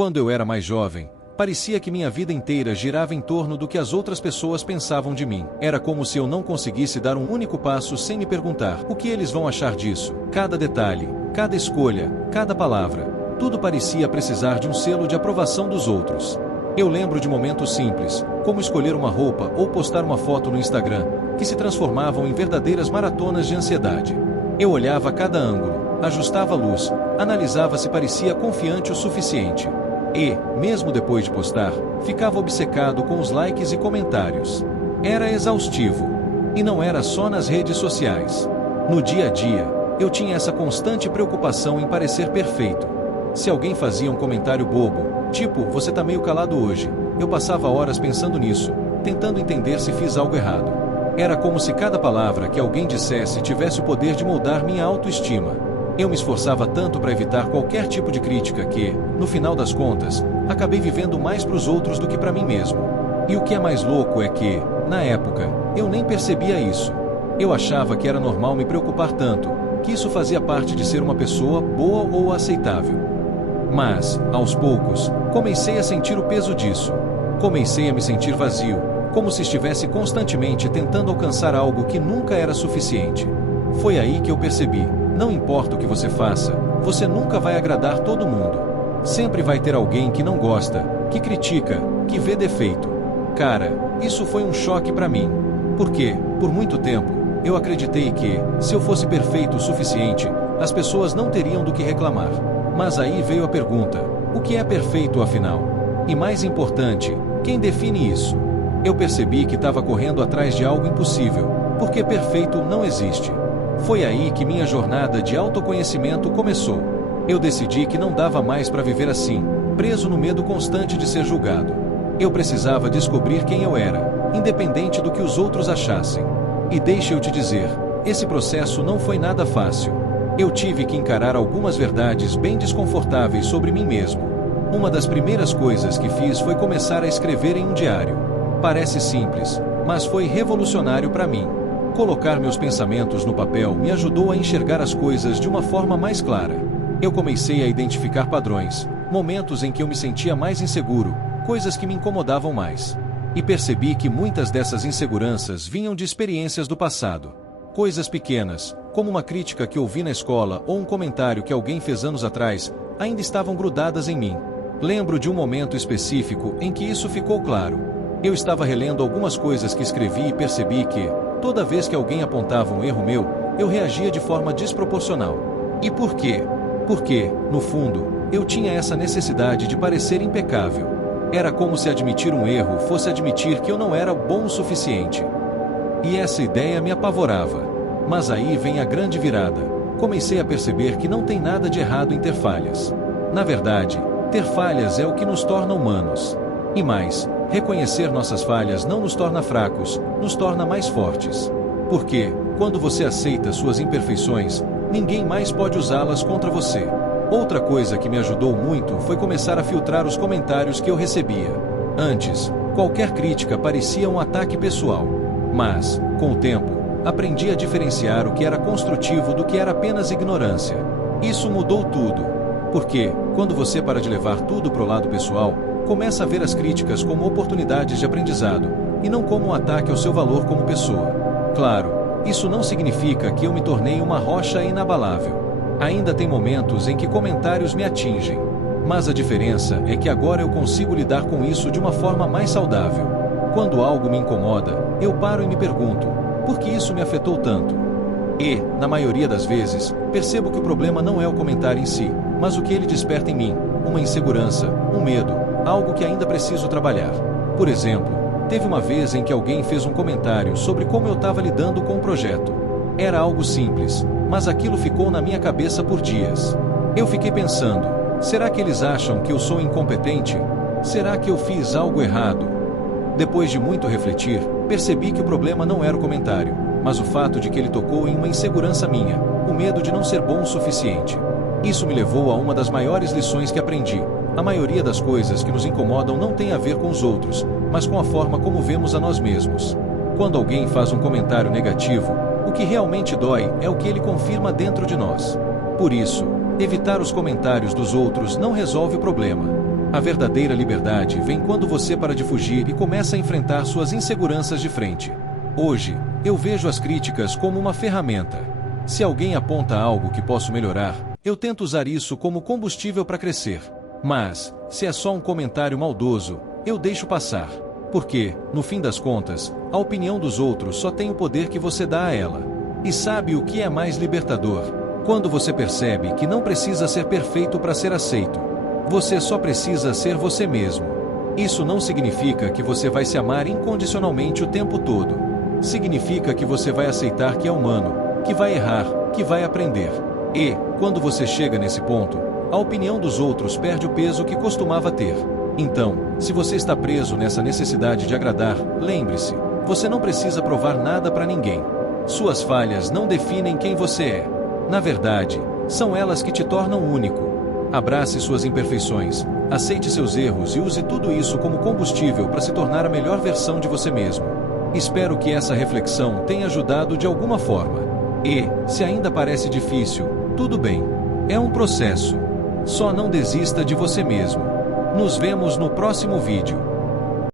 Quando eu era mais jovem, parecia que minha vida inteira girava em torno do que as outras pessoas pensavam de mim. Era como se eu não conseguisse dar um único passo sem me perguntar o que eles vão achar disso. Cada detalhe, cada escolha, cada palavra, tudo parecia precisar de um selo de aprovação dos outros. Eu lembro de momentos simples, como escolher uma roupa ou postar uma foto no Instagram, que se transformavam em verdadeiras maratonas de ansiedade. Eu olhava cada ângulo, ajustava a luz, analisava se parecia confiante o suficiente. E, mesmo depois de postar, ficava obcecado com os likes e comentários. Era exaustivo. E não era só nas redes sociais. No dia a dia, eu tinha essa constante preocupação em parecer perfeito. Se alguém fazia um comentário bobo, tipo, você tá meio calado hoje, eu passava horas pensando nisso, tentando entender se fiz algo errado. Era como se cada palavra que alguém dissesse tivesse o poder de moldar minha autoestima. Eu me esforçava tanto para evitar qualquer tipo de crítica que, no final das contas, acabei vivendo mais para os outros do que para mim mesmo. E o que é mais louco é que, na época, eu nem percebia isso. Eu achava que era normal me preocupar tanto, que isso fazia parte de ser uma pessoa boa ou aceitável. Mas, aos poucos, comecei a sentir o peso disso. Comecei a me sentir vazio, como se estivesse constantemente tentando alcançar algo que nunca era suficiente. Foi aí que eu percebi, não importa o que você faça, você nunca vai agradar todo mundo. Sempre vai ter alguém que não gosta, que critica, que vê defeito. Cara, isso foi um choque para mim. Porque, por muito tempo, eu acreditei que, se eu fosse perfeito o suficiente, as pessoas não teriam do que reclamar. Mas aí veio a pergunta, o que é perfeito afinal? E mais importante, quem define isso? Eu percebi que estava correndo atrás de algo impossível, porque perfeito não existe. Foi aí que minha jornada de autoconhecimento começou. Eu decidi que não dava mais para viver assim, preso no medo constante de ser julgado. Eu precisava descobrir quem eu era, independente do que os outros achassem. E deixa eu te dizer, esse processo não foi nada fácil. Eu tive que encarar algumas verdades bem desconfortáveis sobre mim mesmo. Uma das primeiras coisas que fiz foi começar a escrever em um diário. Parece simples, mas foi revolucionário para mim. Colocar meus pensamentos no papel me ajudou a enxergar as coisas de uma forma mais clara. Eu comecei a identificar padrões, momentos em que eu me sentia mais inseguro, coisas que me incomodavam mais. E percebi que muitas dessas inseguranças vinham de experiências do passado. Coisas pequenas, como uma crítica que ouvi na escola ou um comentário que alguém fez anos atrás, ainda estavam grudadas em mim. Lembro de um momento específico em que isso ficou claro. Eu estava relendo algumas coisas que escrevi e percebi que, toda vez que alguém apontava um erro meu, eu reagia de forma desproporcional. E por quê? Porque, no fundo, eu tinha essa necessidade de parecer impecável. Era como se admitir um erro fosse admitir que eu não era bom o suficiente. E essa ideia me apavorava. Mas aí vem a grande virada. Comecei a perceber que não tem nada de errado em ter falhas. Na verdade, ter falhas é o que nos torna humanos. E mais, reconhecer nossas falhas não nos torna fracos, nos torna mais fortes. Porque, quando você aceita suas imperfeições, ninguém mais pode usá-las contra você. Outra coisa que me ajudou muito foi começar a filtrar os comentários que eu recebia. Antes, qualquer crítica parecia um ataque pessoal. Mas, com o tempo, aprendi a diferenciar o que era construtivo do que era apenas ignorância. Isso mudou tudo. Porque, quando você para de levar tudo para o lado pessoal, começa a ver as críticas como oportunidades de aprendizado, e não como um ataque ao seu valor como pessoa. Claro, isso não significa que eu me tornei uma rocha inabalável. Ainda tem momentos em que comentários me atingem. Mas a diferença é que agora eu consigo lidar com isso de uma forma mais saudável. Quando algo me incomoda, eu paro e me pergunto, por que isso me afetou tanto? E, na maioria das vezes, percebo que o problema não é o comentário em si, mas o que ele desperta em mim, uma insegurança, um medo, algo que ainda preciso trabalhar. Por exemplo, teve uma vez em que alguém fez um comentário sobre como eu estava lidando com um projeto. Era algo simples, mas aquilo ficou na minha cabeça por dias. Eu fiquei pensando, será que eles acham que eu sou incompetente? Será que eu fiz algo errado? Depois de muito refletir, percebi que o problema não era o comentário, mas o fato de que ele tocou em uma insegurança minha, o medo de não ser bom o suficiente. Isso me levou a uma das maiores lições que aprendi. A maioria das coisas que nos incomodam não tem a ver com os outros, mas com a forma como vemos a nós mesmos. Quando alguém faz um comentário negativo, o que realmente dói é o que ele confirma dentro de nós. Por isso, evitar os comentários dos outros não resolve o problema. A verdadeira liberdade vem quando você para de fugir e começa a enfrentar suas inseguranças de frente. Hoje, eu vejo as críticas como uma ferramenta. Se alguém aponta algo que posso melhorar, eu tento usar isso como combustível para crescer. Mas, se é só um comentário maldoso, eu deixo passar. Porque, no fim das contas, a opinião dos outros só tem o poder que você dá a ela. E sabe o que é mais libertador? Quando você percebe que não precisa ser perfeito para ser aceito. Você só precisa ser você mesmo. Isso não significa que você vai se amar incondicionalmente o tempo todo. Significa que você vai aceitar que é humano, que vai errar, que vai aprender. E, quando você chega nesse ponto, a opinião dos outros perde o peso que costumava ter. Então, se você está preso nessa necessidade de agradar, lembre-se, você não precisa provar nada para ninguém. Suas falhas não definem quem você é. Na verdade, são elas que te tornam único. Abrace suas imperfeições, aceite seus erros e use tudo isso como combustível para se tornar a melhor versão de você mesmo. Espero que essa reflexão tenha ajudado de alguma forma. E, se ainda parece difícil, tudo bem. É um processo. Só não desista de você mesmo. Nos vemos no próximo vídeo.